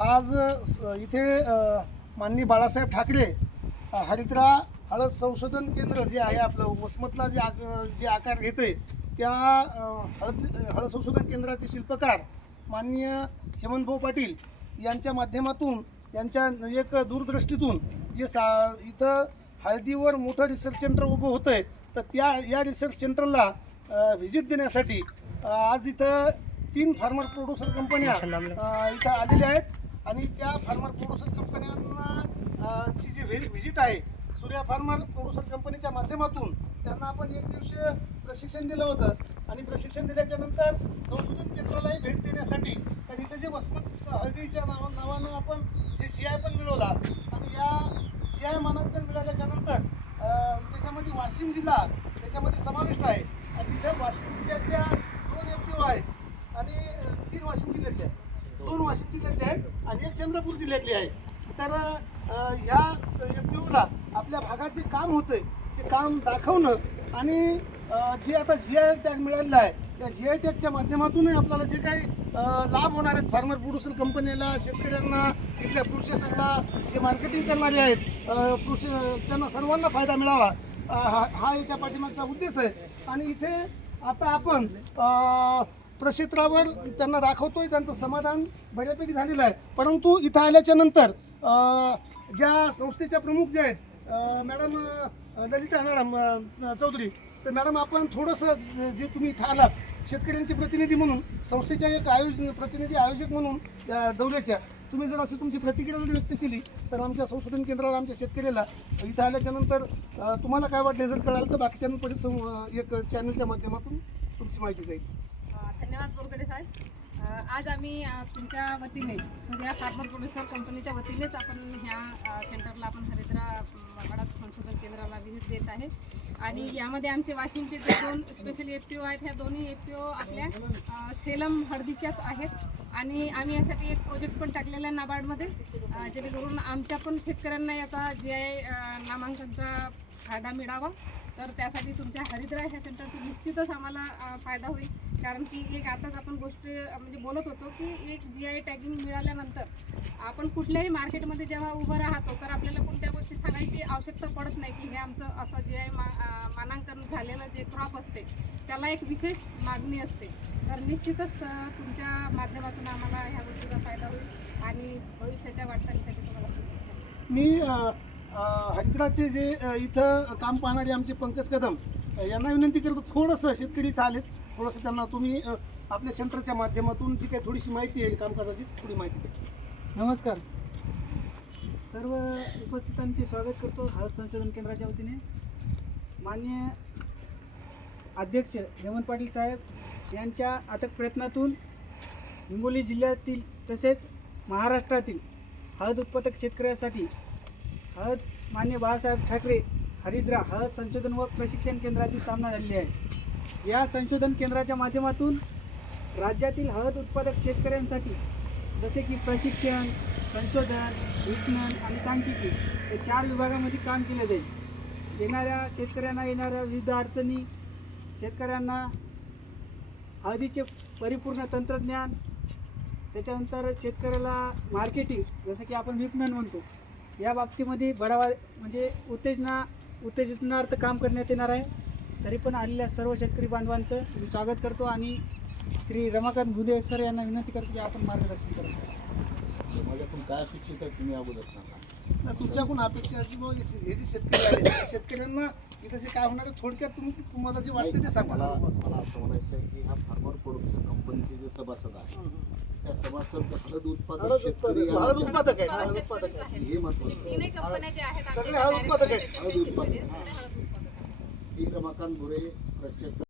आज इथे माननीय बाळासाहेब ठाकरे हरिद्रा हळद संशोधन केंद्र जे आहे आपलं वसमतला जे आक जे आकार घेते त्या हळद हळद संशोधन केंद्राचे शिल्पकार माननीय हेमंतभाऊ पाटील यांच्या माध्यमातून यांच्या एक दूरदृष्टीतून जे सा इथं हळदीवर मोठं रिसर्च सेंटर उभं होतं आहे तर त्या या रिसर्च सेंटरला व्हिजिट देण्यासाठी आज इथं तीन फार्मर प्रोड्युसर कंपन्या इथं आलेल्या आहेत. आणि त्या फार्मर प्रोड्युसर कंपन्यांना ची जी व्हि व्हिजिट आहे सूर्या फार्मर प्रोड्युसर कंपनीच्या माध्यमातून त्यांना आपण एक दिवसीय प्रशिक्षण दिलं होतं. आणि प्रशिक्षण दिल्याच्या नंतर संशोधन केंद्रालाही भेट देण्यासाठी तर इथे जे वसमत हळदीच्या नावा नावानं आपण जे जी आय पण मिळवला आणि या जी आय मानांकन मिळाल्याच्या नंतर त्याच्यामध्ये वाशिम जिल्हा त्याच्यामध्ये समाविष्ट आहे. आणि इथे वाशिम जिल्ह्यातल्या दोन एफ पी ओ आहेत. आणि तीन वाशिम जिल्ह्यातल्या आहेत. दोन वाशिम जिल्ह्यातले आहेत आणि एक चंद्रपूर जिल्ह्यातली आहे. तर ह्या एफ पी ओला आपल्या भागात जे काम होतंय ते काम दाखवणं आणि जे आता जी आय टॅग मिळालेला आहे त्या जी आय टॅगच्या माध्यमातूनही आपल्याला जे काही लाभ होणार आहेत फार्मर प्रोड्युसर कंपनीला शेतकऱ्यांना इथल्या प्रोसेसरला जे मार्केटिंग करणारे आहेत प्रोसे त्यांना सर्वांना फायदा मिळावा हा हा याच्या पाठिंबाचा उद्देश आहे. आणि इथे आता आपण प्रक्षेत्रावर त्यांना दाखवतोय त्यांचं समाधान बऱ्यापैकी झालेलं आहे. परंतु इथं आल्याच्यानंतर ज्या संस्थेच्या प्रमुख ज्या आहेत मॅडम ललिता मॅडम चौधरी तर मॅडम आपण थोडंसं जे तुम्ही इथं आलात शेतकऱ्यांचे प्रतिनिधी म्हणून संस्थेच्या एक आयोज प्रतिनिधी आयोजक म्हणून दौऱ्याच्या तुम्ही जर अशी तुमची प्रतिक्रिया जर व्यक्त केली तर आमच्या संशोधन केंद्राला आमच्या शेतकऱ्याला इथं आल्याच्यानंतर तुम्हाला काय वाटलं जर कळालं तर बाकीच्यांपर्यंत सं- एक चॅनलच्या माध्यमातून तुमची माहिती जाईल. धन्यवाद बोरकडे साहेब. आज आम्ही तुमच्या वतीने सूर्या फार्मर प्रोड्युसर कंपनीच्या वतीनेच आपण ह्या सेंटरला आपण हरिद्रा हळद संशोधन केंद्राला व्हिजिट देत आहे. आणि यामध्ये आमचे वाशिमचे जे दोन स्पेशल एफ पी ओ आहेत ह्या दोन्ही एफ पी ओ आपल्या सेलम हळदीच्याच आहेत. आणि आम्ही यासाठी एक प्रोजेक्ट पण टाकलेला आहे नाबार्डमध्ये जेणेकरून आमच्या पण शेतकऱ्यांना याचा जे आहे नामांकनचा फायदा मिळावा. तर त्यासाठी तुमच्या हरिद्रा ह्या सेंटरचा निश्चितच आम्हाला फायदा होईल. कारण की एक आताच आपण गोष्ट म्हणजे बोलत होतो की एक जी आय टॅगिंग मिळाल्यानंतर आपण कुठल्याही मार्केटमध्ये जेव्हा उभं राहतो तर आपल्याला कोणत्या गोष्टी सांगायची आवश्यकता पडत नाही की हे आमचं असं जे आय मा मानांकन झालेलं जे क्रॉप असते त्याला एक विशेष मागणी असते. तर निश्चितच तुमच्या माध्यमातून आम्हाला ह्या गोष्टीचा फायदा होईल आणि भविष्याच्या वाटचालीसाठी तुम्हाला शुभेच्छा. मी हरिद्राचे जे इथं काम पाहणारे आमचे पंकज कदम यांना विनंती करतो थोडंसं शेतकरी इथं आलेत. थोडंसं त्यांना तुम्ही आपल्या सेंटरच्या माध्यमातून जी काही थोडीशी माहिती आहे कामकाजाची थोडी माहिती द्या. नमस्कार. सर्व उपस्थितांचे स्वागत करतो हळद संशोधन केंद्राच्या वतीने. मान्य अध्यक्ष हेमंत पाटील साहेब यांच्या अथक प्रयत्नातून हिंगोली जिल्ह्यातील तसेच महाराष्ट्रातील हळद उत्पादक शेतकऱ्यासाठी हळद मान्य बाळासाहेब ठाकरे हरिद्रा हळद संशोधन व प्रशिक्षण केंद्राची स्थापना झालेली आहे. या संशोधन केंद्राच्या माध्यमातून राज्यातील हळद उत्पादक शेतकऱ्यांसाठी जसे की प्रशिक्षण संशोधन विपणन आणि सांख्यिकी हे चार विभागामध्ये काम केले जाईल. येणाऱ्या शेतकऱ्यांना येणाऱ्या विविध अडचणी शेतकऱ्यांना हळदीचे परिपूर्ण तंत्रज्ञान त्याच्यानंतर शेतकऱ्याला मार्केटिंग जसं की आपण विपणन म्हणतो या बाबतीमध्ये बढावा म्हणजे उत्तेजना उत्तेजनार्थ काम करण्यात येणार आहे. तरी पण आलेल्या सर्व शेतकरी बांधवांचं मी स्वागत करतो आणि श्री रमाकांत भुले सर यांना विनंती करतो की आपण मार्गदर्शन करा. माझ्याकडून काय अपेक्षित आहे तुम्ही अगोदर सांगा. तर तुमच्याकडून अपेक्षा आहे की बाबा हे जे शेतकरी आहेत त्या शेतकऱ्यांना इथं जे काय होणार आहे थोडक्यात तुम्ही तुम्हाला जे वाटतं ते सांगा. मला मला असं म्हणायचं आहे की हा फार्मर प्रोडक्शन कंपनीचे जे सभासद आहे त्या सभासद हळद उत्पादक हळद शेतकरी उत्पादक हळद यांना- उत्पादक आहे आहे. हे महत्वाचं आहे. हळद उत्पादक direct हळद उत्पादक. सगळे हळद उत्पादक आहेत रमाकांत